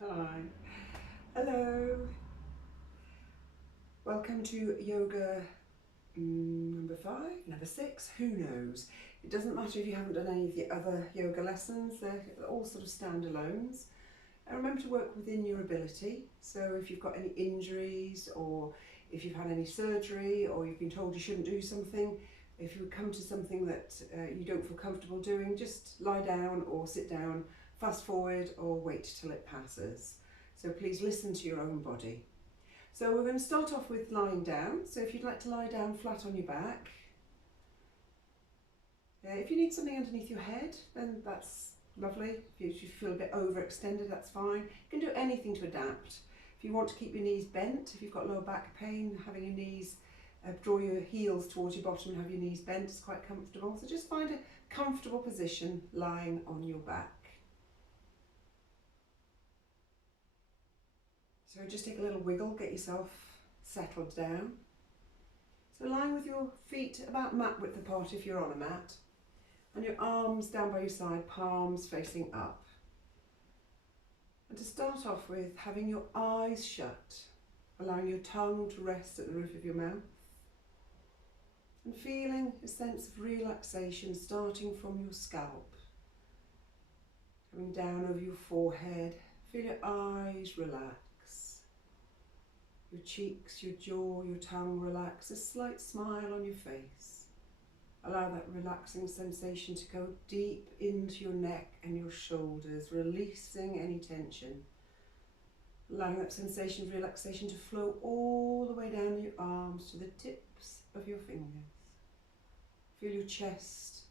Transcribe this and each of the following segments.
Hi. Hello. Welcome to yoga number 5, number 6, who knows. It doesn't matter if you haven't done any of the other yoga lessons, they're all sort of standalones. And remember to work within your ability. So if you've got any injuries, or if you've had any surgery, or you've been told you shouldn't do something, if you come to something that you don't feel comfortable doing, just lie down or sit down, fast forward or wait till it passes. So please listen to your own body. So we're going to start off with lying down. So if you'd like to lie down flat on your back. If you need something underneath your head, then that's lovely. If you feel a bit overextended, that's fine. You can do anything to adapt. If you want to keep your knees bent, if you've got lower back pain, having your knees, draw your heels towards your bottom and have your knees bent is quite comfortable. So just find a comfortable position lying on your back. So just take a little wiggle, get yourself settled down. So lying with your feet about mat width apart if you're on a mat, and your arms down by your side, palms facing up. And to start off with, having your eyes shut, allowing your tongue to rest at the roof of your mouth, and feeling a sense of relaxation starting from your scalp, coming down over your forehead. Feel your eyes relax. Your cheeks, your jaw, your tongue relax, a slight smile on your face. Allow that relaxing sensation to go deep into your neck and your shoulders, releasing any tension. Allowing that sensation of relaxation to flow all the way down your arms to the tips of your fingers. Feel your chest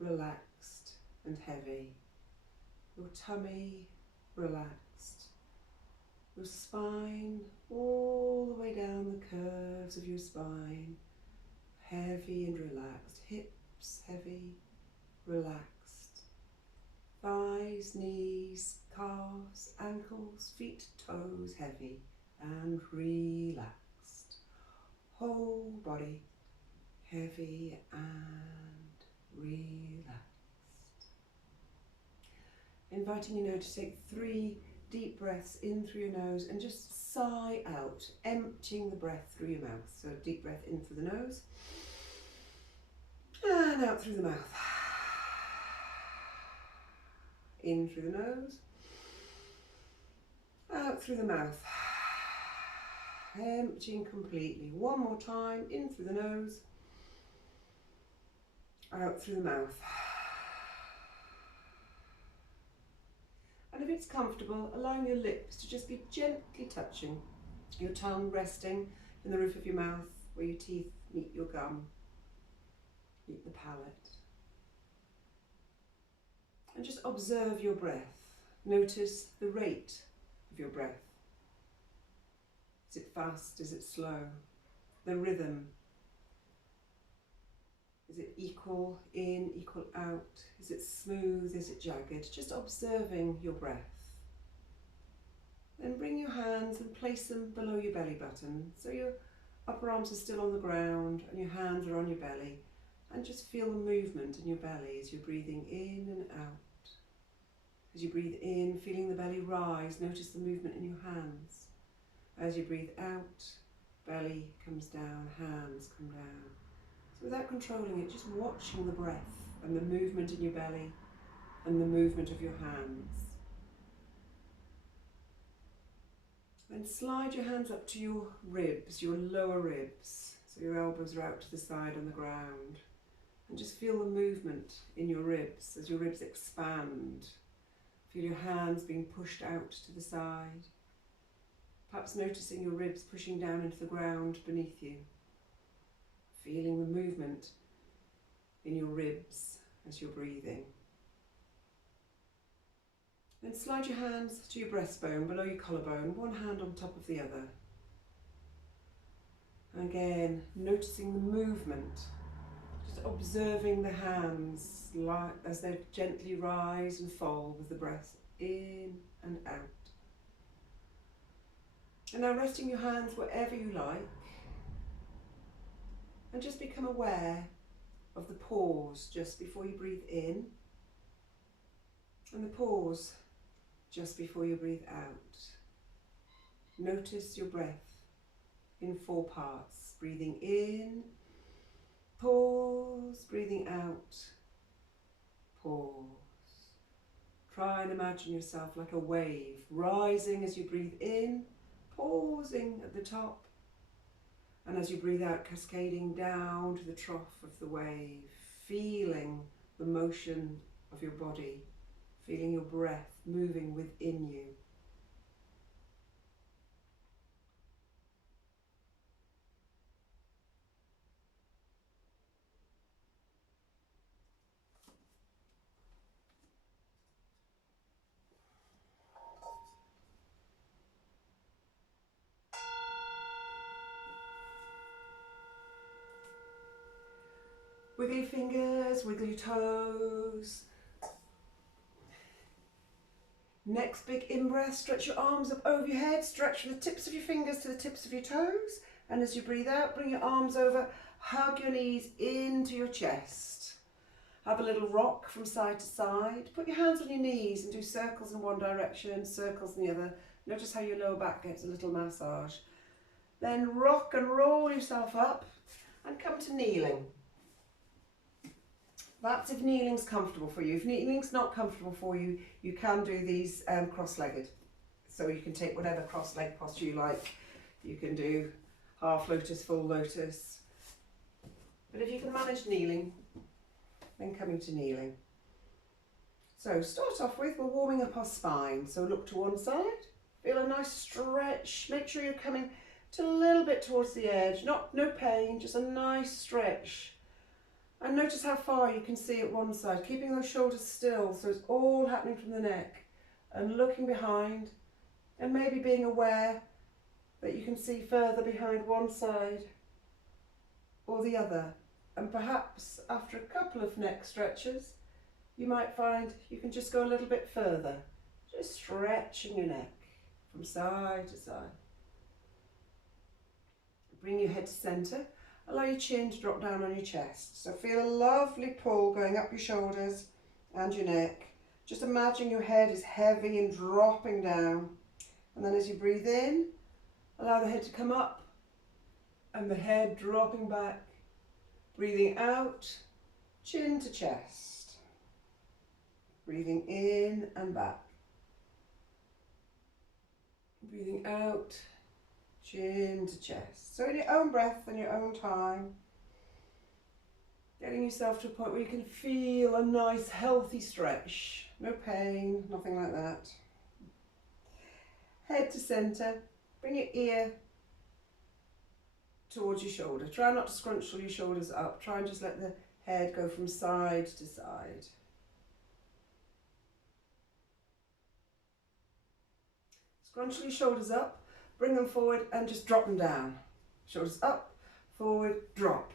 relaxed and heavy, your tummy relaxed. Your spine, all the way down the curves of your spine, heavy and relaxed. Hips heavy, relaxed. Thighs, knees, calves, ankles, feet, toes heavy and relaxed. Whole body heavy and relaxed. Inviting you now to take 3 deep breaths in through your nose and just sigh out, emptying the breath through your mouth. So deep breath in through the nose and out through the mouth. In through the nose, out through the mouth. Emptying completely. One more time, in through the nose, out through the mouth. And if it's comfortable, allowing your lips to just be gently touching, your tongue resting in the roof of your mouth where your teeth meet your gum, meet the palate. And just observe your breath. Notice the rate of your breath. Is it fast? Is it slow? The rhythm. Is it equal in, equal out? Is it smooth? Is it jagged? Just observing your breath. Then bring your hands and place them below your belly button. So your upper arms are still on the ground and your hands are on your belly. And just feel the movement in your belly as you're breathing in and out. As you breathe in, feeling the belly rise, notice the movement in your hands. As you breathe out, belly comes down, hands come down. So without controlling it, just watching the breath and the movement in your belly and the movement of your hands. Then slide your hands up to your ribs, your lower ribs. So your elbows are out to the side on the ground. And just feel the movement in your ribs as your ribs expand. Feel your hands being pushed out to the side. Perhaps noticing your ribs pushing down into the ground beneath you. Feeling the movement in your ribs as you're breathing. Then slide your hands to your breastbone, below your collarbone, one hand on top of the other. And again, noticing the movement, just observing the hands as they gently rise and fall with the breath in and out. And now resting your hands wherever you like, and just become aware of the pause just before you breathe in, and the pause just before you breathe out. Notice your breath in 4 parts. Breathing in, pause, breathing out, pause. Try and imagine yourself like a wave, rising as you breathe in, pausing at the top, and as you breathe out, cascading down to the trough of the wave, feeling the motion of your body, feeling your breath moving within you. Wiggle your fingers, wiggle your toes. Next big in-breath, stretch your arms up over your head, stretch from the tips of your fingers to the tips of your toes. And as you breathe out, bring your arms over, hug your knees into your chest. Have a little rock from side to side. Put your hands on your knees and do circles in one direction, circles in the other. Notice how your lower back gets a little massage. Then rock and roll yourself up and come to kneeling. That's if kneeling's comfortable for you. If kneeling's not comfortable for you, you can do these cross-legged. So you can take whatever cross-leg posture you like. You can do half lotus, full lotus. But if you can manage kneeling, then coming to kneeling. So start off with, we're warming up our spine. So look to one side, feel a nice stretch. Make sure you're coming to a little bit towards the edge. No pain, just a nice stretch. And notice how far you can see at one side, keeping those shoulders still so it's all happening from the neck, and looking behind and maybe being aware that you can see further behind one side or the other. And perhaps after a couple of neck stretches, you might find you can just go a little bit further, just stretching your neck from side to side. Bring your head to centre. Allow your chin to drop down on your chest. So feel a lovely pull going up your shoulders and your neck. Just imagine your head is heavy and dropping down. And then as you breathe in, allow the head to come up and the head dropping back. Breathing out, chin to chest. Breathing in and back. Breathing out, chin to chest. So in your own breath and your own time, getting yourself to a point where you can feel a nice healthy stretch. No pain, nothing like that. Head to centre, bring your ear towards your shoulder. Try not to scrunch all your shoulders up. Try and just let the head go from side to side. Scrunch your shoulders up. Bring them forward and just drop them down. Shoulders up, forward, drop.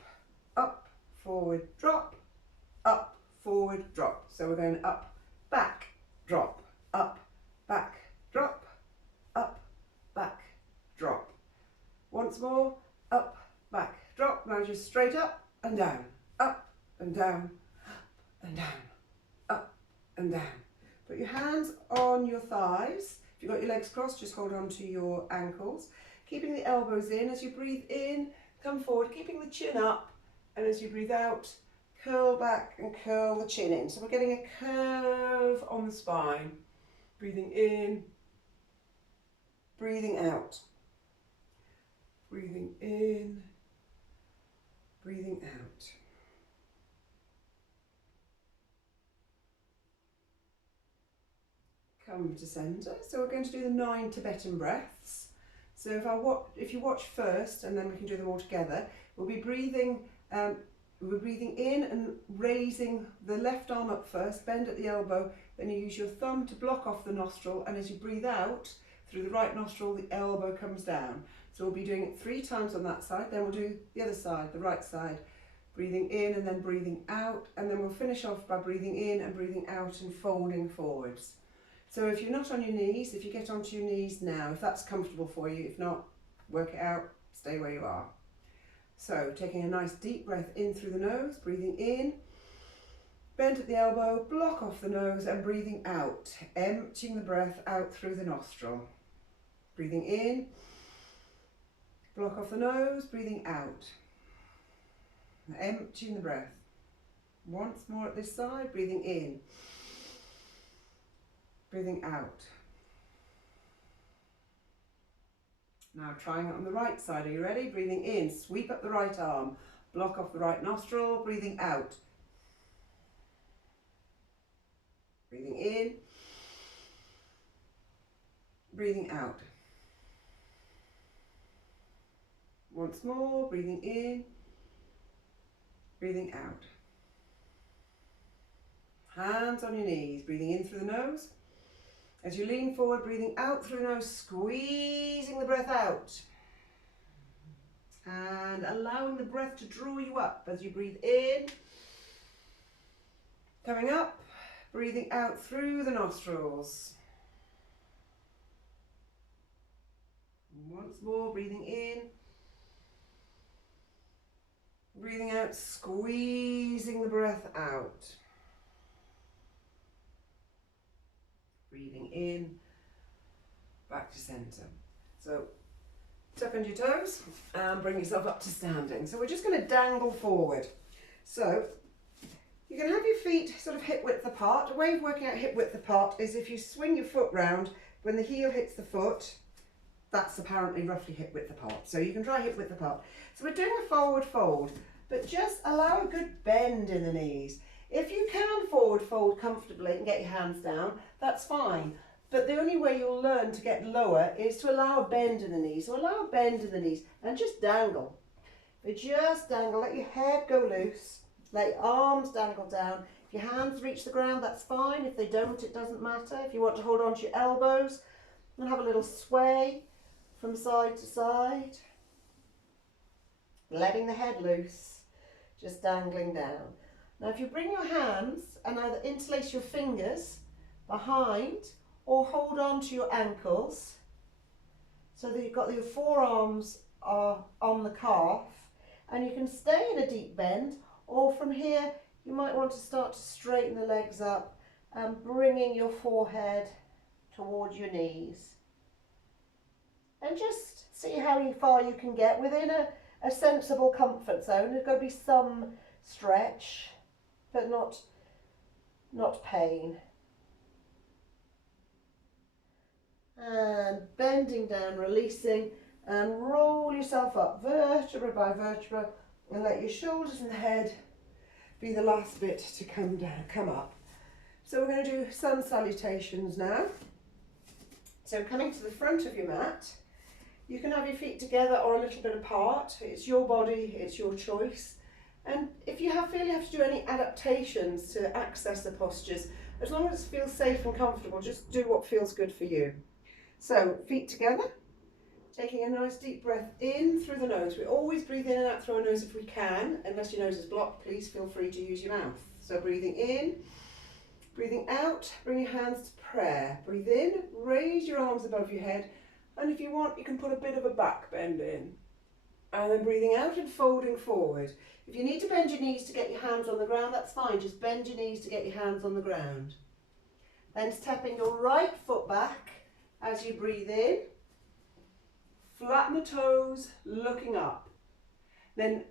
Up, forward, drop. Up, forward, drop. So we're going up, back, drop. Up, back, drop. Up, back, drop. Once more, up, back, drop. Now just straight up and down. Up and down, up and down, up and down. Put your hands on your thighs. If you've got your legs crossed, just hold on to your ankles. Keeping the elbows in. As you breathe in, come forward, keeping the chin up. And as you breathe out, curl back and curl the chin in. So we're getting a curve on the spine. Breathing in, breathing out. Breathing in, breathing out. Come to centre. So we're going to do the 9 Tibetan breaths. So if you watch first, and then we can do them all together, we'll be breathing in and raising the left arm up first, bend at the elbow, then you use your thumb to block off the nostril, and as you breathe out through the right nostril, the elbow comes down. So we'll be doing it 3 times on that side, then we'll do the other side, the right side. Breathing in and then breathing out, and then we'll finish off by breathing in and breathing out and folding forwards. So if you're not on your knees, if you get onto your knees now, if that's comfortable for you, if not, work it out, stay where you are. So taking a nice deep breath in through the nose, breathing in, Bend at the elbow, block off the nose and breathing out, emptying the breath out through the nostril. Breathing in, block off the nose, breathing out, emptying the breath. Once more at this side, breathing in, breathing out. Now trying it on the right side, are you ready? Breathing in, sweep up the right arm, block off the right nostril, breathing out. Breathing in, breathing out. Once more, breathing in, breathing out. Hands on your knees, breathing in through the nose. As you lean forward, breathing out through the nose, squeezing the breath out. And allowing the breath to draw you up as you breathe in. Coming up. Breathing out through the nostrils. Once more, breathing in. Breathing out, squeezing the breath out. Breathing in, back to centre. So, tuck under your toes and bring yourself up to standing. So we're just going to dangle forward. So, you can have your feet sort of hip width apart. A way of working out hip width apart is if you swing your foot round, when the heel hits the foot, that's apparently roughly hip width apart. So you can try hip width apart. So we're doing a forward fold, but just allow a good bend in the knees. If you can forward fold comfortably and get your hands down, that's fine. But the only way you'll learn to get lower is to allow a bend in the knees. So allow a bend in the knees and just dangle. But just dangle, let your head go loose. Let your arms dangle down. If your hands reach the ground, that's fine. If they don't, it doesn't matter. If you want to hold on to your elbows and have a little sway from side to side. Letting the head loose, just dangling down. Now if you bring your hands and either interlace your fingers behind or hold on to your ankles so that you've got your forearms are on the calf, and you can stay in a deep bend. Or from here, you might want to start to straighten the legs up and bringing your forehead towards your knees. And just see how far you can get within a sensible comfort zone. There's got to be some stretch, but not pain. And bending down, releasing, and roll yourself up vertebra by vertebra. And let your shoulders and head be the last bit to come up. So we're going to do sun salutations now. So coming to the front of your mat, you can have your feet together or a little bit apart. It's your body, it's your choice. And if you feel you have to do any adaptations to access the postures, as long as it feels safe and comfortable, just do what feels good for you. So feet together. Taking a nice deep breath in through the nose. We always breathe in and out through our nose if we can. Unless your nose is blocked, please feel free to use your mouth. So breathing in, breathing out, bring your hands to prayer. Breathe in, raise your arms above your head, and if you want, you can put a bit of a back bend in. And then breathing out and folding forward. If you need to bend your knees to get your hands on the ground, that's fine. Just bend your knees to get your hands on the ground. Then stepping your right foot back as you breathe in. Flatten the toes, looking up. Then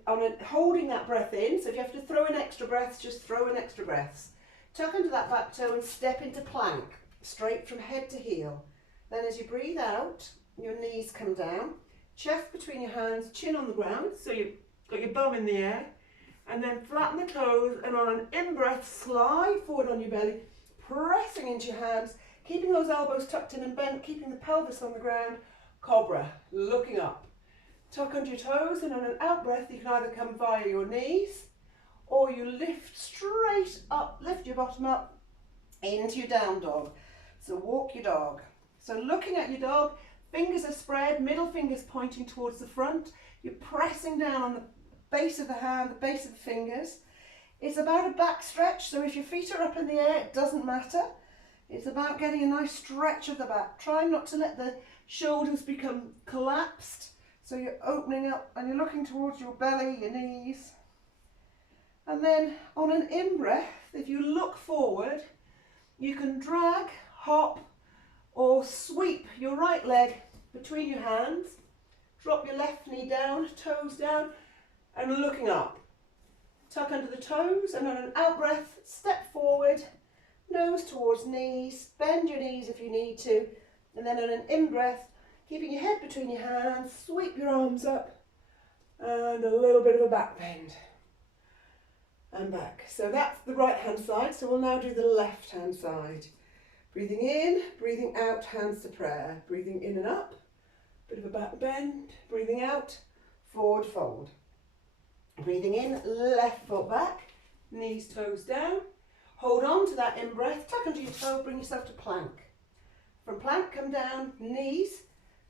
holding that breath in, so if you have to throw in extra breaths, just throw in extra breaths. Tuck into that back toe and step into plank, straight from head to heel. Then as you breathe out, your knees come down, chest between your hands, chin on the ground, so you've got your bum in the air, and then flatten the toes, and on an in-breath, slide forward on your belly, pressing into your hands, keeping those elbows tucked in and bent, keeping the pelvis on the ground. Cobra, looking up. Tuck under your toes, and on an out breath you can either come via your knees or you lift straight up, lift your bottom up into your down dog. So walk your dog. So looking at your dog, fingers are spread, middle fingers pointing towards the front. You're pressing down on the base of the hand, the base of the fingers. It's about a back stretch, so if your feet are up in the air, it doesn't matter. It's about getting a nice stretch of the back. Try not to let the shoulders become collapsed. So you're opening up and you're looking towards your belly, your knees. And then on an in-breath, if you look forward, you can drag, hop, or sweep your right leg between your hands. Drop your left knee down, toes down, and looking up. Tuck under the toes, and on an out-breath, step forward, nose towards knees, bend your knees if you need to, and then on an in-breath, keeping your head between your hands, sweep your arms up, and a little bit of a back bend. And back. So that's the right hand side, so we'll now do the left hand side. Breathing in, breathing out, hands to prayer. Breathing in and up, bit of a back bend. Breathing out, forward fold. Breathing in, left foot back, knees, toes down. Hold on to that in-breath, tuck under your toe, bring yourself to plank. From plank, come down, knees,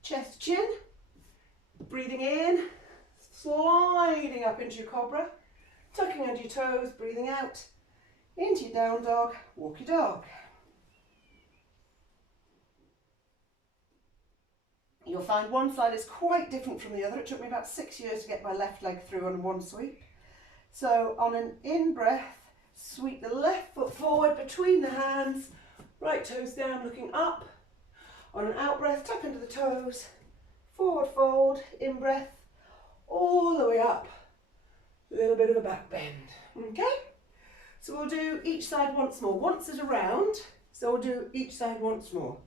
chest, chin. Breathing in, sliding up into your cobra. Tucking under your toes, breathing out, into your down dog, walk your dog. You'll find one side is quite different from the other. It took me about 6 years to get my left leg through on one sweep. So on an in-breath, sweep the left foot forward between the hands, right toes down, looking up. On an out-breath, tuck under the toes, forward fold, in-breath, all the way up. A little bit of a back bend, okay? So we'll do each side once more. Once is around, so we'll do each side once more.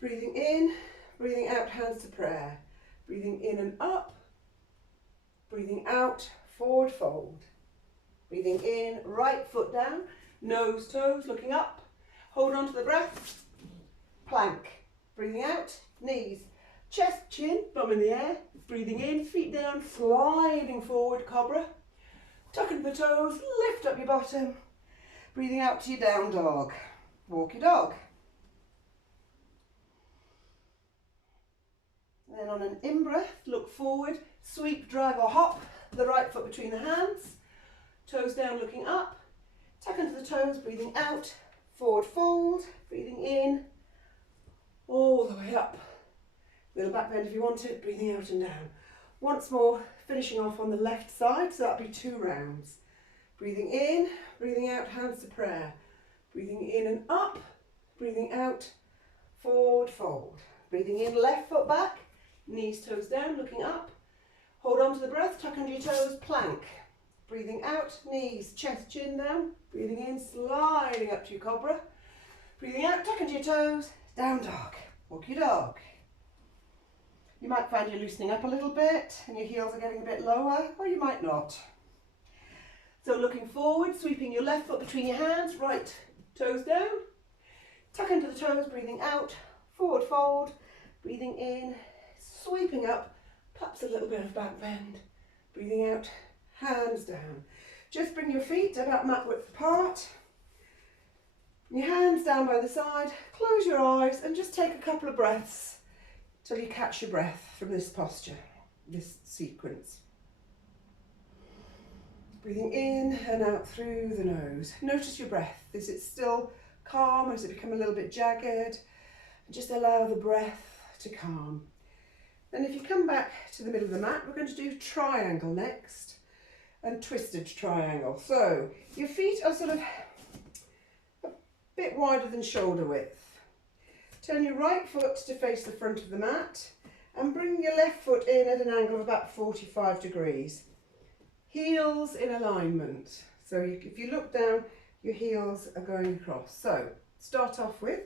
Breathing in, breathing out, hands to prayer. Breathing in and up, breathing out, forward fold. Breathing in, right foot down, nose, toes, looking up. Hold on to the breath, plank. Breathing out, knees, chest, chin, bum in the air. Breathing in, feet down, sliding forward, cobra. Tuck into the toes, lift up your bottom. Breathing out to your down dog. Walk your dog. And then on an in-breath, look forward, sweep, drag or hop the right foot between the hands. Toes down, looking up. Tuck into the toes, breathing out, forward fold. Breathing in, all the way up. Little back bend if you want it, breathing out and down. Once more, finishing off on the left side, so that'll be 2 rounds. Breathing in, breathing out, hands to prayer. Breathing in and up, breathing out, forward fold. Breathing in, left foot back, knees, toes down, looking up. Hold on to the breath, tuck under your toes, plank. Breathing out, knees, chest, chin down. Breathing in, sliding up to your cobra. Breathing out, tuck under your toes, down dog, walk your dog. You might find you're loosening up a little bit and your heels are getting a bit lower, or you might not. So looking forward, sweeping your left foot between your hands, right toes down. Tuck into the toes, breathing out, forward fold. Breathing in, sweeping up, perhaps a little bit of back bend. Breathing out, hands down. Just bring your feet about mat width apart. Your hands down by the side, close your eyes and just take a couple of breaths till you catch your breath from this posture, this sequence. Breathing in and out through the nose. Notice your breath. Is it still calm or has it become a little bit jagged? Just allow the breath to calm. Then if you come back to the middle of the mat, we're going to do triangle next and twisted triangle. So your feet are sort of a bit wider than shoulder width. Turn your right foot to face the front of the mat and bring your left foot in at an angle of about 45 degrees. Heels in alignment. So if you look down, your heels are going across. So start off with,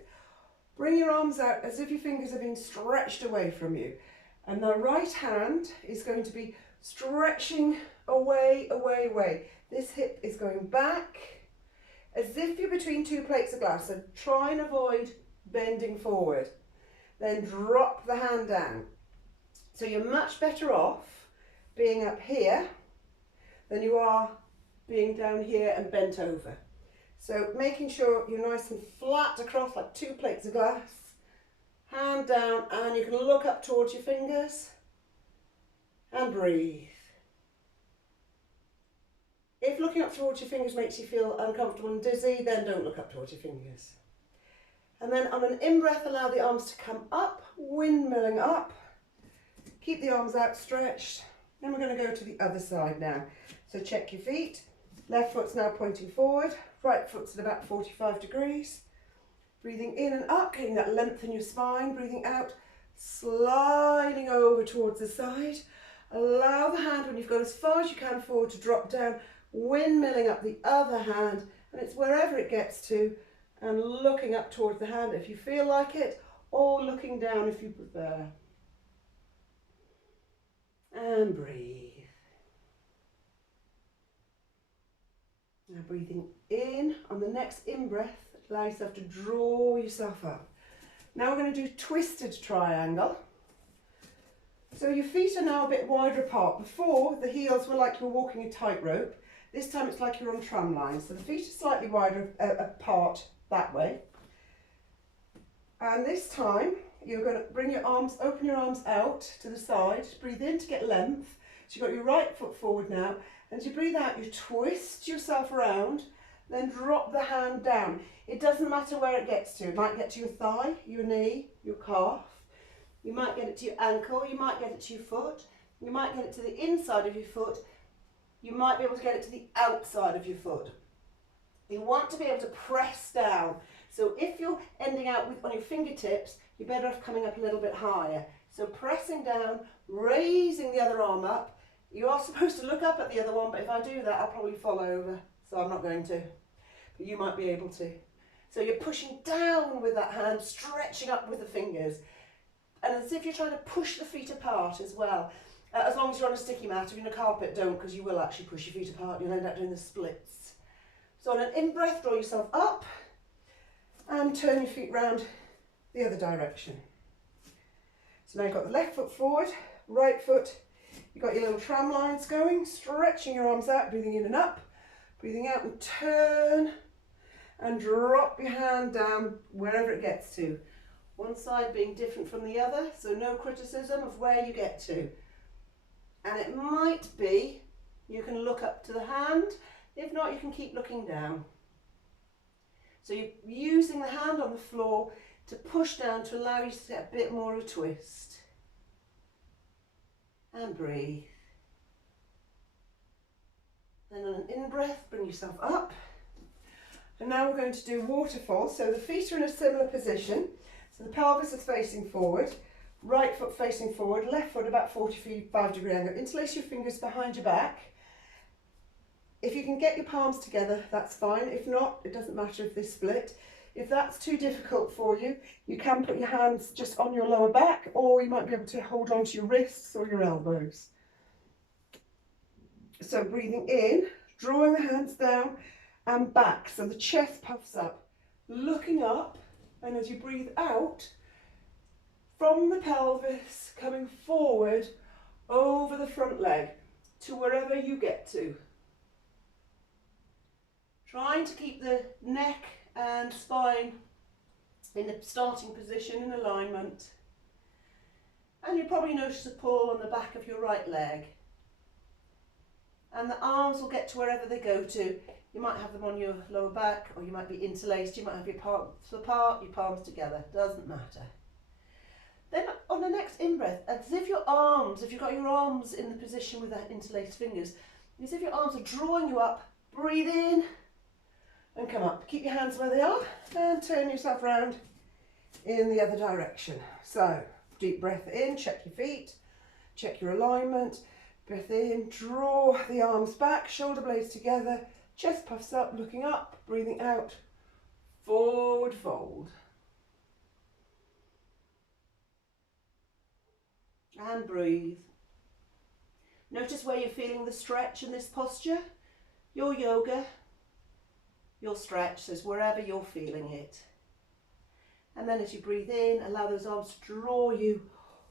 bring your arms out as if your fingers are being stretched away from you. And the right hand is going to be stretching away, away, away. This hip is going back as if you're between 2 plates of glass. So try and avoid bending forward. Then drop the hand down. So you're much better off being up here than you are being down here and bent over. So making sure you're nice and flat across like 2 plates of glass. Hand down and you can look up towards your fingers and breathe. If looking up towards your fingers makes you feel uncomfortable and dizzy, then don't look up towards your fingers. And then on an in-breath, allow the arms to come up, windmilling up. Keep the arms outstretched. Then we're going to go to the other side now. So check your feet. Left foot's now pointing forward, right foot's at about 45 degrees. Breathing in and up, getting that length in your spine. Breathing out, sliding over towards the side. Allow the hand, when you've gone as far as you can forward, to drop down, windmilling up the other hand, and it's wherever it gets to, and looking up towards the hand if you feel like it, or looking down if you prefer. And breathe. Now breathing in, on the next in-breath, allow yourself to draw yourself up. Now we're going to do twisted triangle. So your feet are now a bit wider apart. Before, the heels were like you were walking a tightrope. This time it's like you're on tram lines. So the feet are slightly wider apart that way. And this time, you're going to bring your arms, open your arms out to the side. Breathe in to get length. So you've got your right foot forward now. And as you breathe out, you twist yourself around, then drop the hand down. It doesn't matter where it gets to. It might get to your thigh, your knee, your calf. You might get it to your ankle. You might get it to your foot. You might get it to the inside of your foot. You might be able to get it to the outside of your foot. You want to be able to press down. So if you're ending out on your fingertips, you're better off coming up a little bit higher. So pressing down, raising the other arm up. You are supposed to look up at the other one, but if I do that, I'll probably fall over. So I'm not going to. But you might be able to. So you're pushing down with that hand, stretching up with the fingers. And as if you're trying to push the feet apart as well. As long as you're on a sticky mat, if you're on a carpet, don't, because you will actually push your feet apart. You'll end up doing the splits. So on an in-breath, draw yourself up and turn your feet round the other direction. So now you've got the left foot forward, right foot. You've got your little tram lines going, stretching your arms out, breathing in and up, breathing out and turn and drop your hand down wherever it gets to. One side being different from the other, so no criticism of where you get to. And it might be you can look up to the hand, if not you can keep looking down. So you're using the hand on the floor to push down to allow you to get a bit more of a twist. And breathe. Then on an in-breath, bring yourself up. And now we're going to do waterfall. So the feet are in a similar position. So the pelvis is facing forward, right foot facing forward, left foot about 45-degree angle. Interlace your fingers behind your back. If you can get your palms together, that's fine. If not, it doesn't matter if they split. If that's too difficult for you, you can put your hands just on your lower back, or you might be able to hold on to your wrists or your elbows. So breathing in, drawing the hands down and back, so the chest puffs up, looking up, and as you breathe out, from the pelvis, coming forward over the front leg to wherever you get to. Trying to keep the neck and spine in the starting position in alignment. And you probably notice a pull on the back of your right leg. And the arms will get to wherever they go to. You might have them on your lower back, or you might be interlaced. You might have your palms apart, your palms together. Doesn't matter. Then on the next in-breath, as if your arms, if you've got your arms in the position with that interlaced fingers, as if your arms are drawing you up, breathe in and come up. Keep your hands where they are and turn yourself around in the other direction. So deep breath in, check your feet, check your alignment. Breath in, draw the arms back, shoulder blades together, chest puffs up, looking up, breathing out, forward fold. And breathe. Notice where you're feeling the stretch in this posture. Your yoga, your stretch is wherever you're feeling it. And then as you breathe in, allow those arms to draw you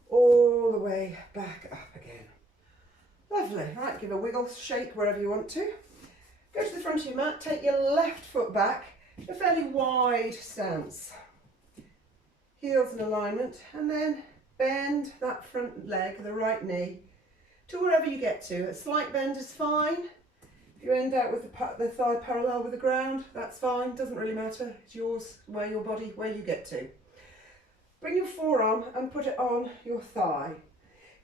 all the way back up again. Lovely. Right, give a wiggle, shake wherever you want to. Go to the front of your mat, take your left foot back, a fairly wide stance. Heels in alignment, and then bend that front leg, the right knee, to wherever you get to. A slight bend is fine. If you end out with the thigh parallel with the ground, that's fine, doesn't really matter. It's yours, where your body, where you get to. Bring your forearm and put it on your thigh.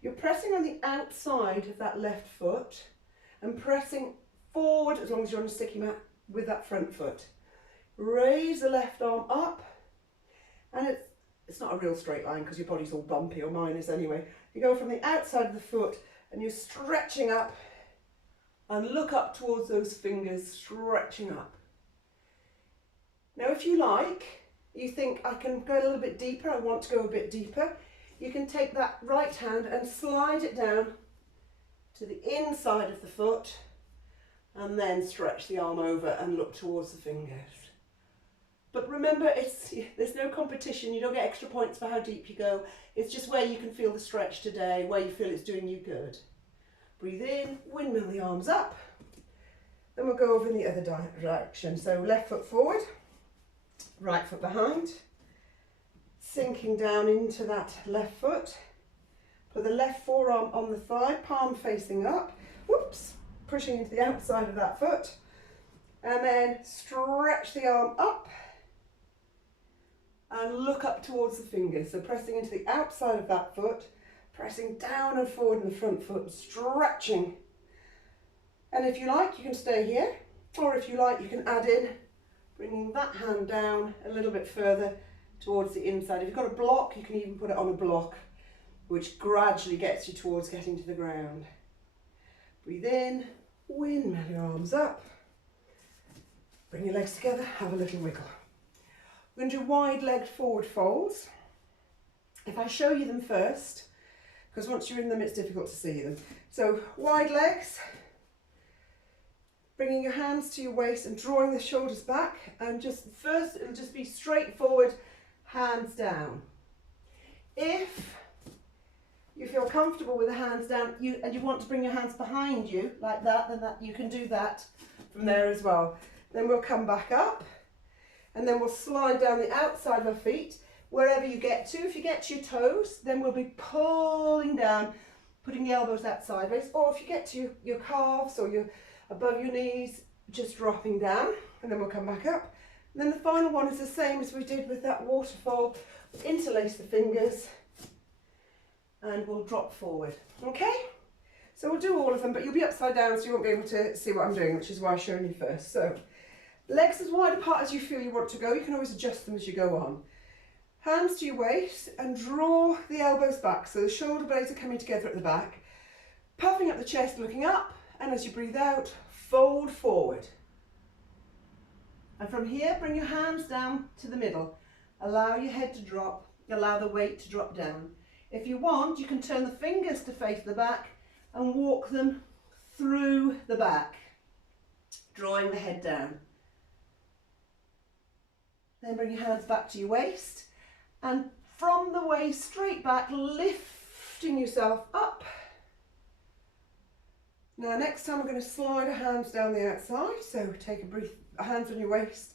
You're pressing on the outside of that left foot, and pressing forward as long as you're on a sticky mat with that front foot. Raise the left arm up, and it's not a real straight line because your body's all bumpy, or mine is anyway. You go from the outside of the foot and you're stretching up, and look up towards those fingers, stretching up. Now if you like, you think I can go a little bit deeper, I want to go a bit deeper, you can take that right hand and slide it down to the inside of the foot, and then stretch the arm over and look towards the fingers. But remember, there's no competition, you don't get extra points for how deep you go, it's just where you can feel the stretch today, where you feel it's doing you good. Breathe in, windmill the arms up, then we'll go over in the other direction. So left foot forward, right foot behind, sinking down into that left foot, put the left forearm on the thigh, palm facing up, whoops, pushing into the outside of that foot, and then stretch the arm up and look up towards the fingers. So pressing into the outside of that foot, pressing down and forward in the front foot, stretching. And if you like, you can stay here, or if you like, you can add in, bringing that hand down a little bit further towards the inside. If you've got a block, you can even put it on a block, which gradually gets you towards getting to the ground. Breathe in, windmill your arms up, bring your legs together, have a little wiggle. We're going to do wide-legged forward folds. If I show you them first, because once you're in them it's difficult to see them. So wide legs, bringing your hands to your waist and drawing the shoulders back, and just first it'll just be straight forward, hands down. If you feel comfortable with the hands down and you want to bring your hands behind you like that, then you can do that from there as well. Then we'll come back up, and then we'll slide down the outside of our feet wherever you get to. If you get to your toes, then we'll be pulling down, putting the elbows out sideways, or if you get to your calves or above your knees, just dropping down, and then we'll come back up. And then the final one is the same as we did with that waterfall. Interlace the fingers and we'll drop forward. Okay? So we'll do all of them, but you'll be upside down so you won't be able to see what I'm doing, which is why I'm showing you first. So legs as wide apart as you feel you want to go. You can always adjust them as you go on. Hands to your waist and draw the elbows back so the shoulder blades are coming together at the back. Puffing up the chest, looking up, and as you breathe out, fold forward. And from here, bring your hands down to the middle. Allow your head to drop, allow the weight to drop down. If you want, you can turn the fingers to face the back and walk them through the back, drawing the head down. Then bring your hands back to your waist, and from the waist straight back, lifting yourself up. Now next time we're going to slide our hands down the outside, so take a breath, hands on your waist,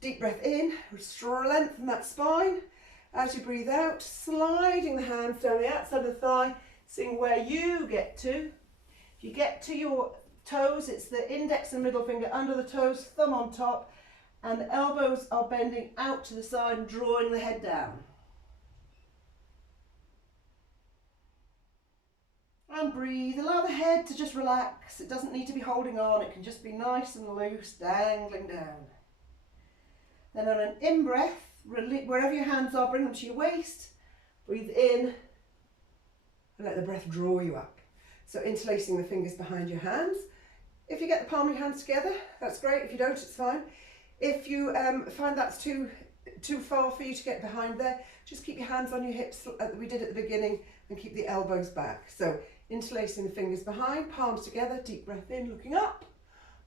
deep breath in, strengthen that spine. As you breathe out, sliding the hands down the outside of the thigh, seeing where you get to. If you get to your toes, it's the index and middle finger under the toes, thumb on top, and the elbows are bending out to the side and drawing the head down. And breathe, allow the head to just relax. It doesn't need to be holding on, it can just be nice and loose, dangling down. Then on an in-breath, wherever your hands are, bring them to your waist, breathe in, and let the breath draw you up. So interlacing the fingers behind your hands. If you get the palm of your hands together, that's great. If you don't, it's fine. If you find that's too far for you to get behind there, just keep your hands on your hips, like we did at the beginning, and keep the elbows back. So interlacing the fingers behind, palms together, deep breath in, looking up,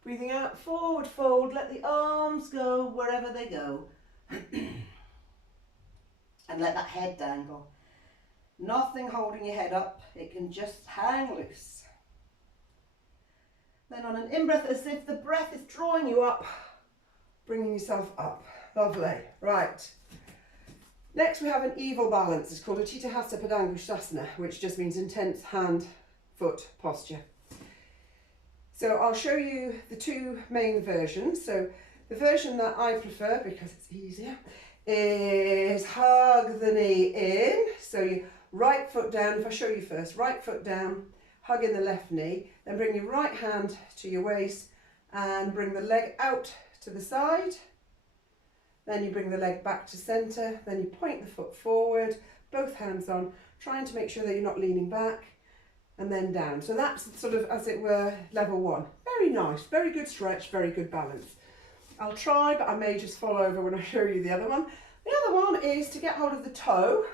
breathing out, forward fold, let the arms go wherever they go. And let that head dangle. Nothing holding your head up, it can just hang loose. Then on an in-breath, as if the breath is drawing you up, bringing yourself up. Lovely. Right. Next we have an evil balance. It's called Utthita Hatha Padangusthasana, which just means intense hand-foot posture. So I'll show you the two main versions. So the version that I prefer, because it's easier, is hug the knee in. So you right foot down, if I show you first, right foot down, hug in the left knee, then bring your right hand to your waist and bring the leg out to the side. Then you bring the leg back to centre, then you point the foot forward, both hands on, trying to make sure that you're not leaning back, and then down. So that's sort of, as it were, level one. Very nice, very good stretch, very good balance. I'll try, but I may just fall over when I show you the other one. The other one is to get hold of the toe,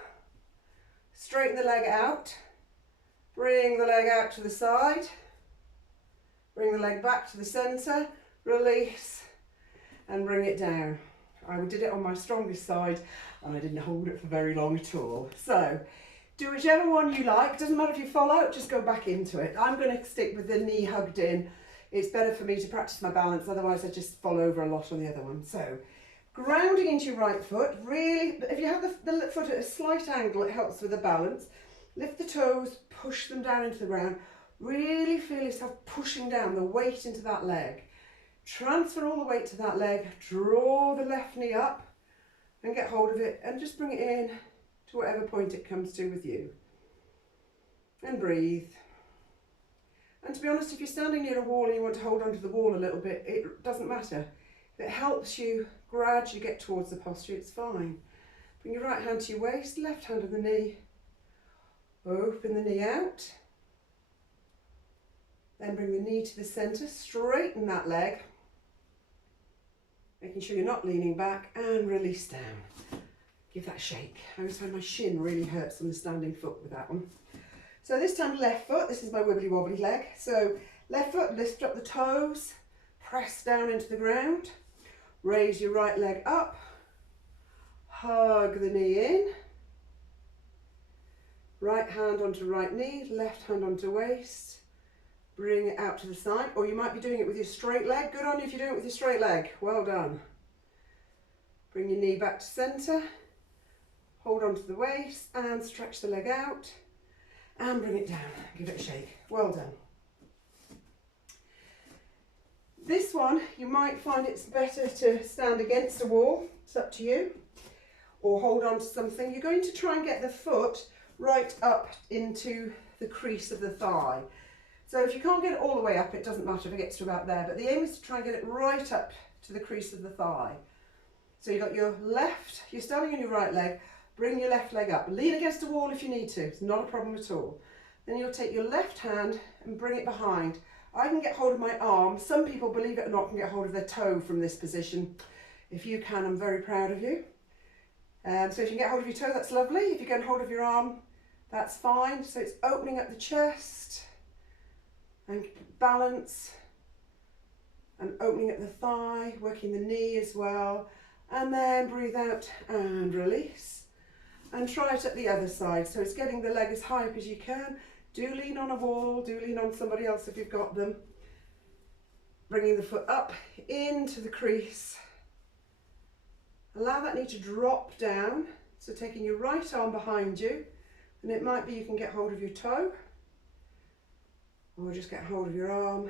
straighten the leg out, bring the leg out to the side, bring the leg back to the centre, release, and bring it down. I did it on my strongest side and I didn't hold it for very long at all. So do whichever one you like. Doesn't matter if you fall out, just go back into it. I'm going to stick with the knee hugged in. It's better for me to practice my balance, otherwise I just fall over a lot on the other one. So grounding into your right foot, really, if you have the foot at a slight angle, it helps with the balance. Lift the toes, push them down into the ground. Really feel yourself pushing down the weight into that leg. Transfer all the weight to that leg, draw the left knee up and get hold of it and just bring it in to whatever point it comes to with you. And breathe. And to be honest, if you're standing near a wall and you want to hold onto the wall a little bit, it doesn't matter. If it helps you gradually get towards the posture, it's fine. Bring your right hand to your waist, left hand on the knee. Open the knee out. Then bring the knee to the centre, straighten that leg. Making sure you're not leaning back, and release down. Give that a shake. I always find my shin really hurts on the standing foot with that one. So this time left foot, this is my wibbly wobbly leg. So left foot, lift up the toes, press down into the ground, raise your right leg up, hug the knee in, right hand onto right knee, left hand onto waist, bring it out to the side, or you might be doing it with your straight leg. Good on you if you're doing it with your straight leg, well done. Bring your knee back to centre, hold on to the waist and stretch the leg out and bring it down, give it a shake, well done. This one, you might find it's better to stand against a wall, it's up to you, or hold on to something. You're going to try and get the foot right up into the crease of the thigh. So if you can't get it all the way up, it doesn't matter if it gets to about there, but the aim is to try and get it right up to the crease of the thigh. So you've got your left, you're standing on your right leg, bring your left leg up. Lean against a wall if you need to, it's not a problem at all. Then you'll take your left hand and bring it behind. I can get hold of my arm. Some people, believe it or not, can get hold of their toe from this position. If you can, I'm very proud of you. So if you can get hold of your toe, that's lovely. If you get hold of your arm, that's fine. So it's opening up the chest and balance and opening up the thigh, working the knee as well. And then breathe out and release. And try it at the other side. So it's getting the leg as high up as you can. Do lean on a wall, do lean on somebody else if you've got them. Bringing the foot up into the crease. Allow that knee to drop down. So taking your right arm behind you, and it might be you can get hold of your toe, or just get hold of your arm.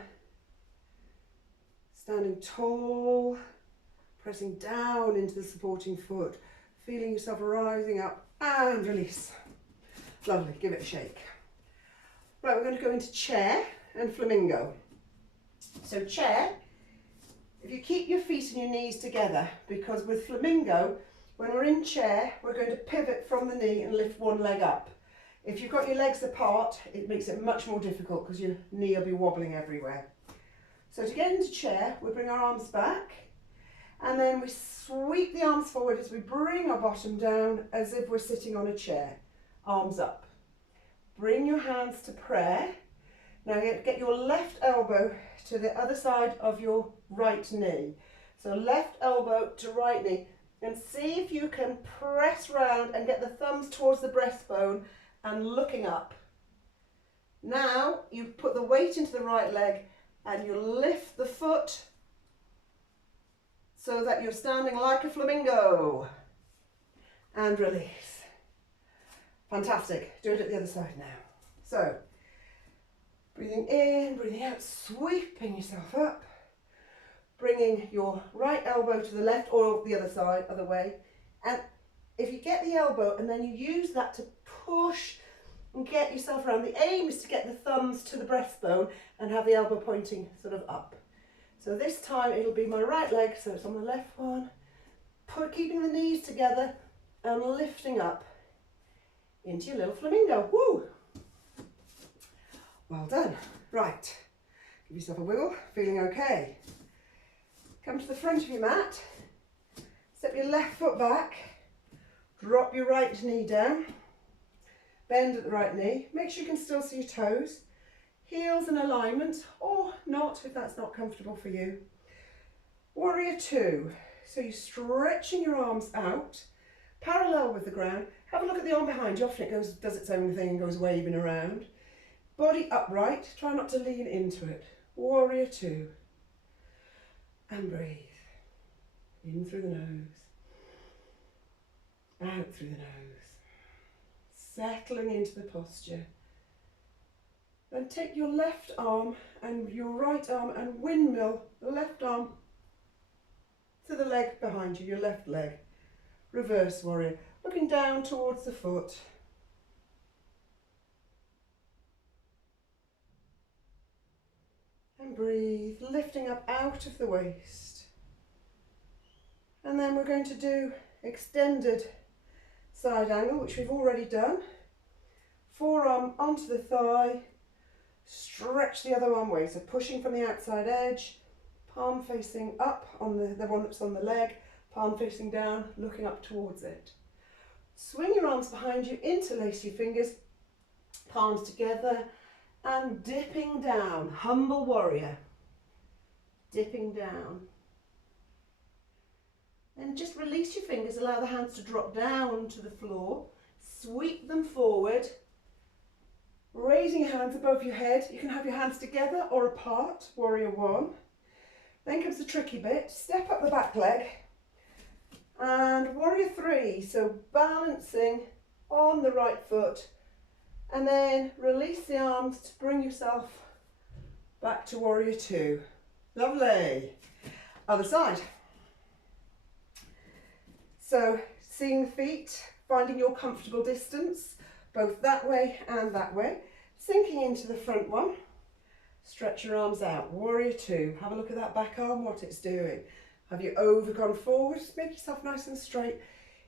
Standing tall, pressing down into the supporting foot, feeling yourself rising up and release. Lovely, give it a shake. Right, we're going to go into chair and flamingo. So chair, if you keep your feet and your knees together, because with flamingo, when we're in chair, we're going to pivot from the knee and lift one leg up. If you've got your legs apart, it makes it much more difficult because your knee will be wobbling everywhere. So to get into chair, we bring our arms back and then we sweep the arms forward as we bring our bottom down as if we're sitting on a chair. Arms up. Bring your hands to prayer. Now get your left elbow to the other side of your right knee. So left elbow to right knee. And see if you can press round and get the thumbs towards the breastbone and looking up. Now you put the weight into the right leg and you lift the foot so that you're standing like a flamingo. And release. Fantastic. Do it at the other side now. So, breathing in, breathing out, sweeping yourself up. Bringing your right elbow to the left or the other side, other way. And if you get the elbow and then you use that to push and get yourself around. The aim is to get the thumbs to the breastbone and have the elbow pointing sort of up. So this time it'll be my right leg, so it's on the left one. Keeping the knees together and lifting up into your little flamingo. Woo! Well done. Right, give yourself a wiggle, feeling okay. Come to the front of your mat, step your left foot back, drop your right knee down, bend at the right knee, make sure you can still see your toes, heels in alignment, or not if that's not comfortable for you. Warrior two, so you're stretching your arms out, parallel with the ground. Have a look at the arm behind you, often it does its own thing and goes waving around. Body upright, try not to lean into it. Warrior two. And breathe. In through the nose. Out through the nose. Settling into the posture. Then take your left arm and your right arm and windmill the left arm to the leg behind you, your left leg. Reverse warrior. Looking down towards the foot. And breathe, lifting up out of the waist. And then we're going to do extended side angle, which we've already done. Forearm onto the thigh, stretch the other arm away. So pushing from the outside edge, palm facing up on the one that's on the leg, palm facing down, looking up towards it. Swing your arms behind you, interlace your fingers, palms together, and dipping down, humble warrior, dipping down. And just release your fingers, allow the hands to drop down to the floor, sweep them forward, raising your hands above your head. You can have your hands together or apart, warrior one. Then comes the tricky bit, step up the back leg, and warrior three, so balancing on the right foot, and then release the arms to bring yourself back to warrior two. Lovely. Other side. So seeing the feet, finding your comfortable distance, both that way and that way. Sinking into the front one. Stretch your arms out. Warrior two. Have a look at that back arm, what it's doing. Have you gone forward? Make yourself nice and straight.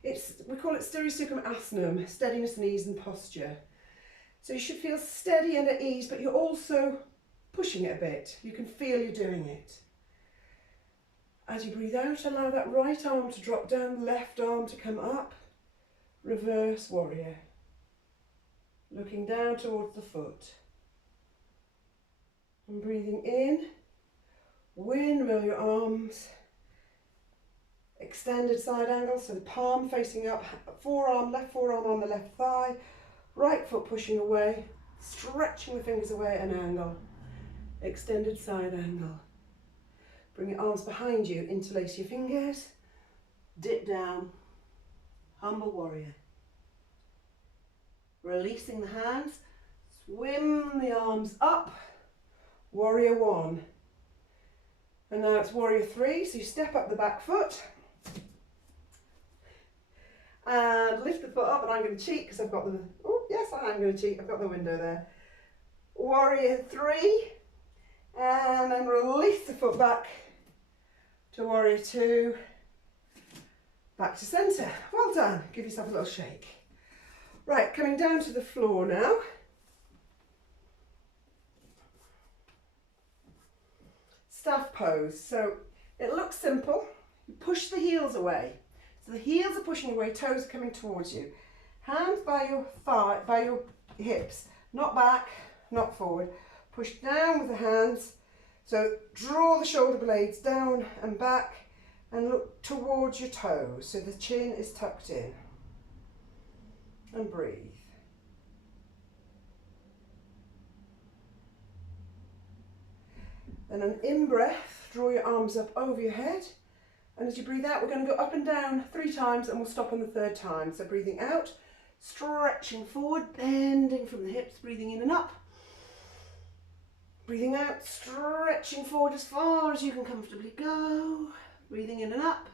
We call it Sthira Sukham Asanam, steadiness and ease and posture. So you should feel steady and at ease, but you're also pushing it a bit. You can feel you're doing it. As you breathe out, allow that right arm to drop down, left arm to come up. Reverse warrior. Looking down towards the foot. And breathing in, windmill your arms. Extended side angle, so the palm facing up, forearm, left forearm on the left thigh. Right foot pushing away, stretching the fingers away at an angle. Extended side angle. Bring your arms behind you, interlace your fingers. Dip down, humble warrior. Releasing the hands, swim the arms up, warrior one. And now it's warrior three, so you step up the back foot. And lift the foot up, and I'm going to cheat because I've got the, oh yes I am going to cheat, I've got the window there. Warrior three, and then release the foot back to warrior two, back to centre. Well done, give yourself a little shake. Right, coming down to the floor now. Staff pose, so it looks simple, you push the heels away. So the heels are pushing away, toes are coming towards you. Hands by your thigh, by your hips, not back, not forward. Push down with the hands. So draw the shoulder blades down and back and look towards your toes. So the chin is tucked in. And breathe. And an in-breath, draw your arms up over your head. And as you breathe out, we're going to go up and down 3 times and we'll stop on the 3rd time. So breathing out, stretching forward, bending from the hips, breathing in and up. Breathing out, stretching forward as far as you can comfortably go. Breathing in and up.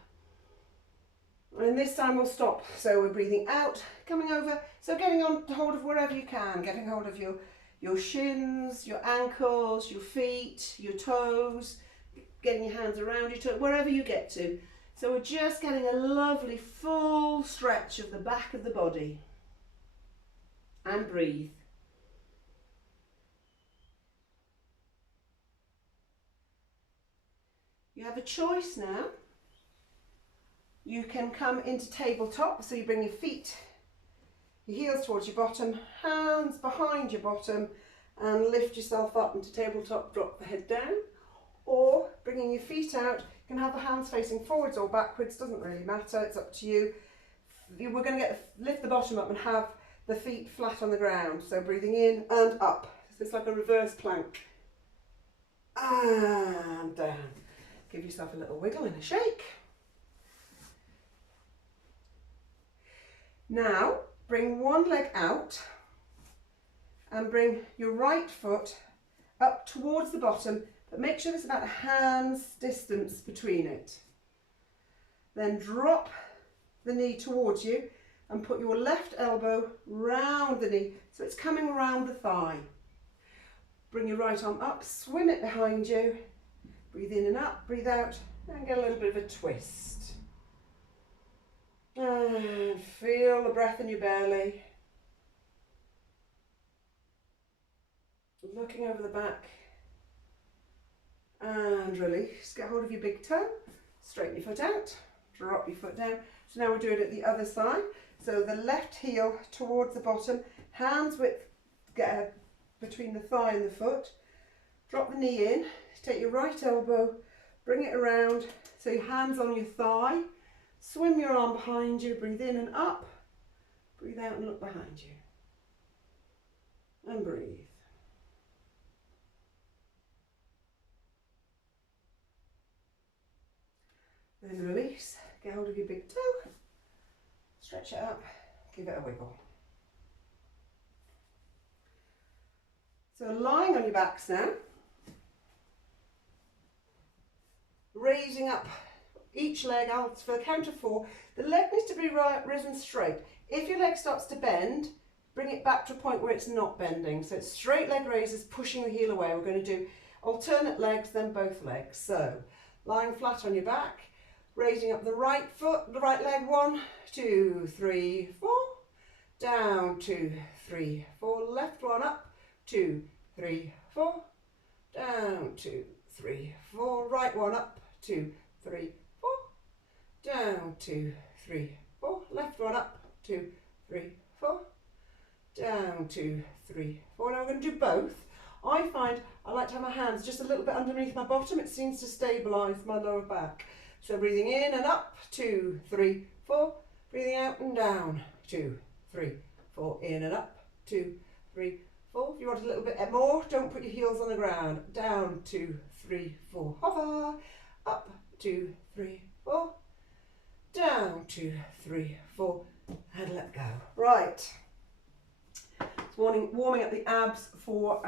And this time we'll stop. So we're breathing out, coming over. So getting on hold of wherever you can, getting hold of your shins, your ankles, your feet, your toes, getting your hands around your toes, wherever you get to. So we're just getting a lovely full stretch of the back of the body. And breathe. You have a choice now. You can come into tabletop, so you bring your feet, your heels towards your bottom, hands behind your bottom, and lift yourself up into tabletop, drop the head down. Or bringing your feet out, you can have the hands facing forwards or backwards, doesn't really matter, it's up to you. We're going to lift the bottom up and have the feet flat on the ground. So breathing in and up. So it's like a reverse plank. And down. Give yourself a little wiggle and a shake. Now, bring one leg out and bring your right foot up towards the bottom, but make sure there's about a hand's distance between it. Then drop the knee towards you and put your left elbow round the knee, so it's coming around the thigh. Bring your right arm up, swim it behind you, breathe in and up, breathe out, and get a little bit of a twist. And feel the breath in your belly. Looking over the back. And release. Get hold of your big toe. Straighten your foot out. Drop your foot down. So now we'll do it at the other side. So the left heel towards the bottom. Hands width between the thigh and the foot. Drop the knee in. Take your right elbow. Bring it around. So your hands on your thigh. Swim your arm behind you, breathe in and up, breathe out and look behind you, and breathe. Then release, get hold of your big toe, stretch it up, give it a wiggle. So lying on your backs now, raising up each leg out for a count of 4. The leg needs to be risen straight. If your leg starts to bend, bring it back to a point where it's not bending. So it's straight leg raises, pushing the heel away. We're going to do alternate legs, then both legs. So lying flat on your back, raising up the right foot, the right leg, 1, 2, 3, 4, down, 2, 3, 4, left one up, 2, 3, 4, down, 2, 3, 4, right one up, 2, 3, 4, down, 2, 3, 4, left one up, 2, 3, 4, down, 2, 3, 4. Now we're going to do both. I find I like to have my hands just a little bit underneath my bottom. It seems to stabilise my lower back. So breathing in and up, 2, 3, 4. Breathing out and down, 2, 3, 4. In and up, 2, 3, 4. If you want a little bit more, don't put your heels on the ground. Down, 2, 3, 4. Hover. Up, 2, 3, 4. Down, 2, 3, 4. And let go. Right. Warming up the abs for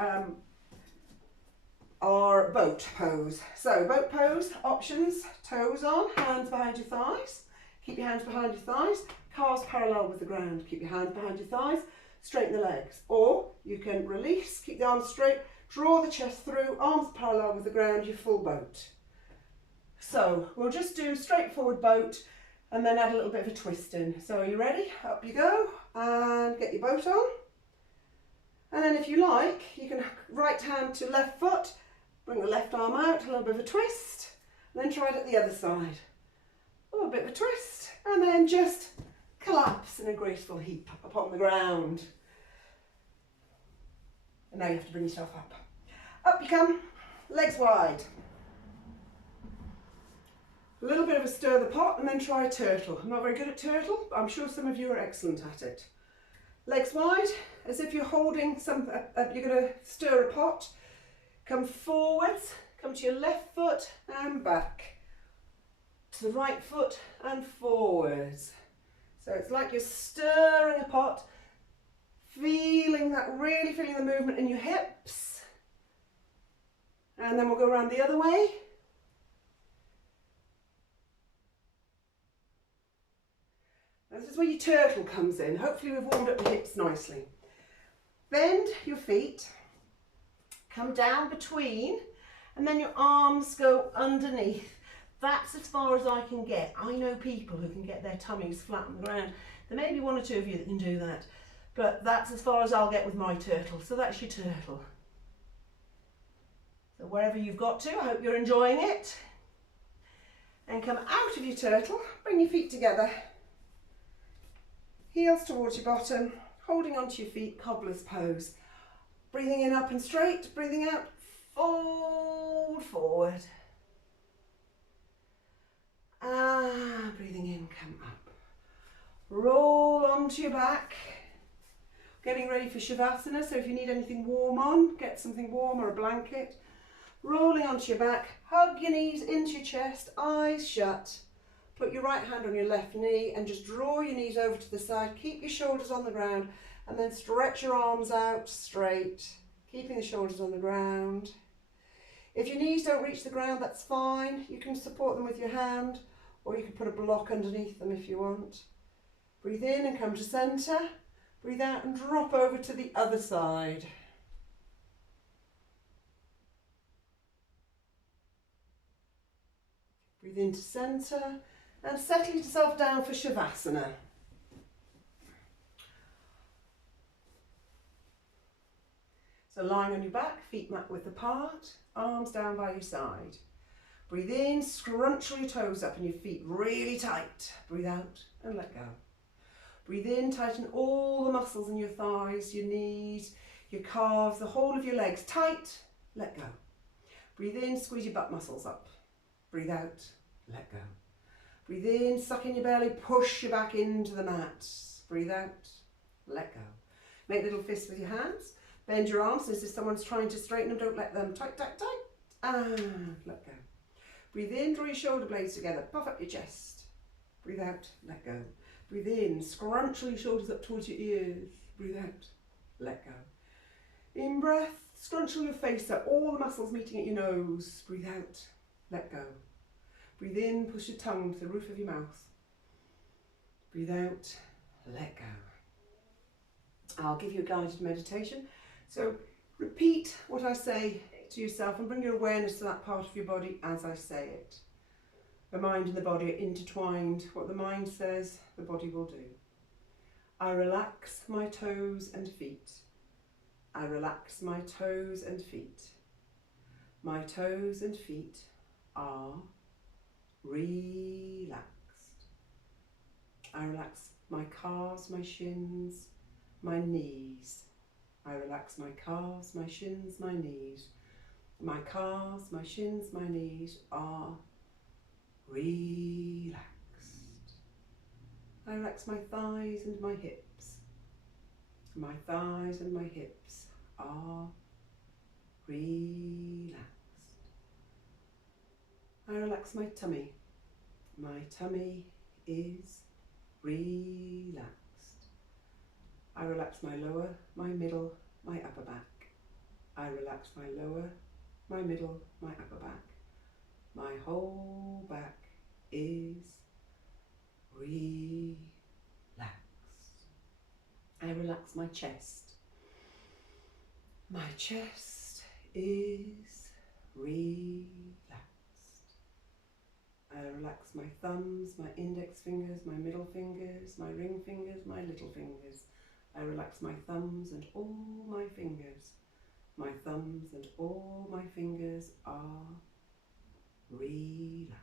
our boat pose. So boat pose options: toes on, hands behind your thighs. Keep your hands behind your thighs. Calves parallel with the ground. Keep your hands behind your thighs. Straighten the legs. Or you can release, keep the arms straight, draw the chest through, arms parallel with the ground, your full boat. So we'll just do straightforward boat and then add a little bit of a twist in. So are you ready? Up you go and get your boat on. And then if you like, you can right hand to left foot, bring the left arm out, a little bit of a twist, and then try it at the other side. A little bit of a twist, and then just collapse in a graceful heap upon the ground. And now you have to bring yourself up. Up you come, legs wide. A little bit of a stir the pot and then try a turtle. I'm not very good at turtle, but I'm sure some of you are excellent at it. Legs wide, as if you're holding you're going to stir a pot. Come forwards, come to your left foot and back. To the right foot and forwards. So it's like you're stirring a pot, really feeling the movement in your hips. And then we'll go around the other way. where your turtle comes in. Hopefully we've warmed up the hips nicely. Bend your feet, come down between, and then your arms go underneath. That's as far as I can get. I know people who can get their tummies flat on the ground. There may be one or two of you that can do that, but that's as far as I'll get with my turtle. So that's your turtle. So wherever you've got to, I hope you're enjoying it. And come out of your turtle, bring your feet together. Heels towards your bottom, holding onto your feet, cobbler's pose. Breathing in up and straight, breathing out, fold forward. Breathing in, come up. Roll onto your back. Getting ready for Shavasana, so if you need anything warm on, get something warm or a blanket. Rolling onto your back, hug your knees into your chest, eyes shut. Put your right hand on your left knee and just draw your knees over to the side. Keep your shoulders on the ground and then stretch your arms out straight, keeping the shoulders on the ground. If your knees don't reach the ground, that's fine. You can support them with your hand, or you can put a block underneath them if you want. Breathe in and come to centre. Breathe out and drop over to the other side. Breathe into centre and settle yourself down for Shavasana. So lying on your back, feet mat width apart, arms down by your side. Breathe in, scrunch your toes up and your feet really tight. Breathe out and let go. Breathe in, tighten all the muscles in your thighs, your knees, your calves, the whole of your legs. Tight, let go. Breathe in, squeeze your butt muscles up. Breathe out, let go. Breathe in, suck in your belly, push your back into the mat. Breathe out, let go. Make little fists with your hands. Bend your arms as if someone's trying to straighten them. Don't let them tight, tight, tight. And let go. Breathe in, draw your shoulder blades together. Puff up your chest. Breathe out, let go. Breathe in, scrunch your shoulders up towards your ears. Breathe out, let go. In breath, scrunch your face up, all the muscles meeting at your nose. Breathe out, let go. Breathe in, push your tongue to the roof of your mouth. Breathe out, let go. I'll give you a guided meditation. So repeat what I say to yourself and bring your awareness to that part of your body as I say it. The mind and the body are intertwined. What the mind says, the body will do. I relax my toes and feet. I relax my toes and feet. My toes and feet are relaxed. I relax my calves, my shins, my knees. I relax my calves, my shins, my knees. My calves, my shins, my knees are relaxed. I relax my thighs and my hips. My thighs and my hips are relaxed. I relax my tummy. My tummy is relaxed. I relax my lower, my middle, my upper back. I relax my lower, my middle, my upper back. My whole back is relaxed. I relax my chest. My chest is relaxed. I relax my thumbs, my index fingers, my middle fingers, my ring fingers, my little fingers. I relax my thumbs and all my fingers. My thumbs and all my fingers are relaxed.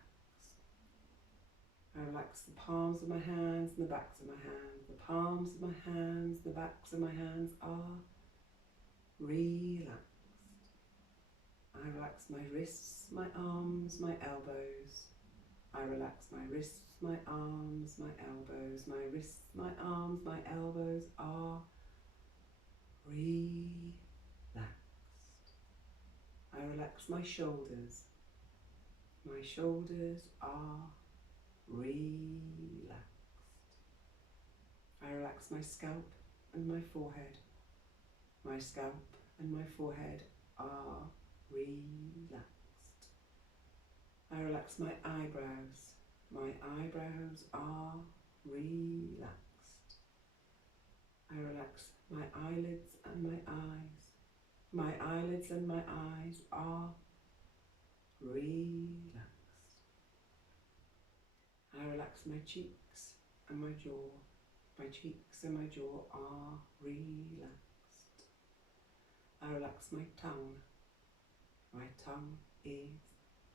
I relax the palms of my hands and the backs of my hands. The palms of my hands, the backs of my hands are relaxed. I relax my wrists, my arms, my elbows. I relax my wrists, my arms, my elbows. My wrists, my arms, my elbows are relaxed. I relax my shoulders. My shoulders are relaxed. I relax my scalp and my forehead. My scalp and my forehead are relaxed. I relax my eyebrows. My eyebrows are relaxed. My eyelids and my eyes. My eyelids and my eyes are relaxed. I relax my cheeks and my jaw. My cheeks and my jaw are relaxed. I relax my tongue. My tongue is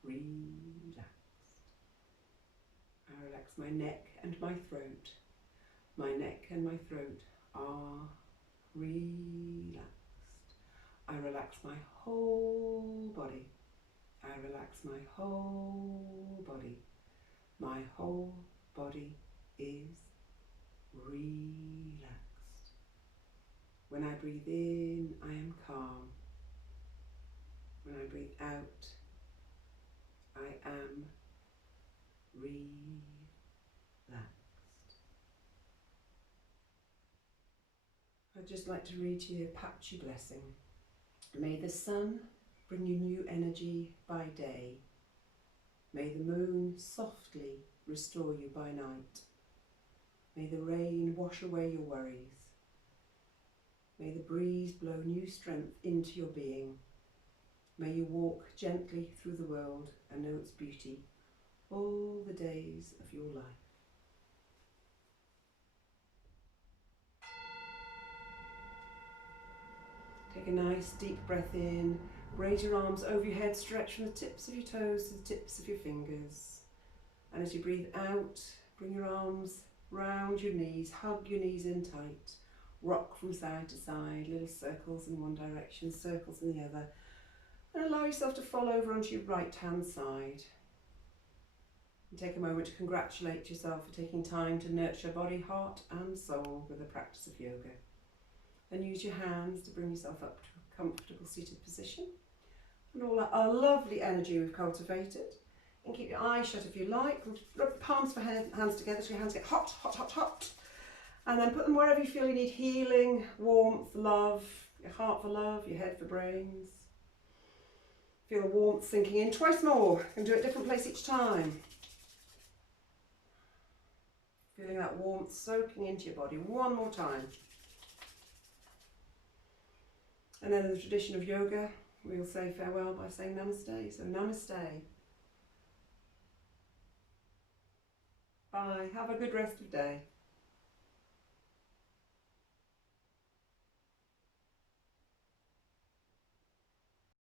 relaxed. I relax my neck and my throat. My neck and my throat are relaxed. I relax my whole body. I relax my whole body. My whole body is relaxed. When I breathe in, I am calm. When I breathe out, I am relaxed. I'd just like to read you a patchy blessing. May the sun bring you new energy by day. May the moon softly restore you by night. May the rain wash away your worries. May the breeze blow new strength into your being. May you walk gently through the world and know its beauty all the days of your life. Take a nice deep breath in. Raise your arms over your head, stretch from the tips of your toes to the tips of your fingers. And as you breathe out, bring your arms round your knees, hug your knees in tight. Rock from side to side, little circles in one direction, circles in the other. And allow yourself to fall over onto your right hand side. And take a moment to congratulate yourself for taking time to nurture body, heart and soul with the practice of yoga. Then use your hands to bring yourself up to a comfortable seated position. And all that lovely energy we've cultivated. And keep your eyes shut if you like. Rub palms for hands together so your hands get hot, hot, hot, hot. And then put them wherever you feel you need healing, warmth, love, your heart for love, your head for brains. Feel the warmth sinking in twice more. And do it a different place each time. Feeling that warmth soaking into your body one more time. And then in the tradition of yoga, we'll say farewell by saying namaste. So namaste. Bye. Have a good rest of the day.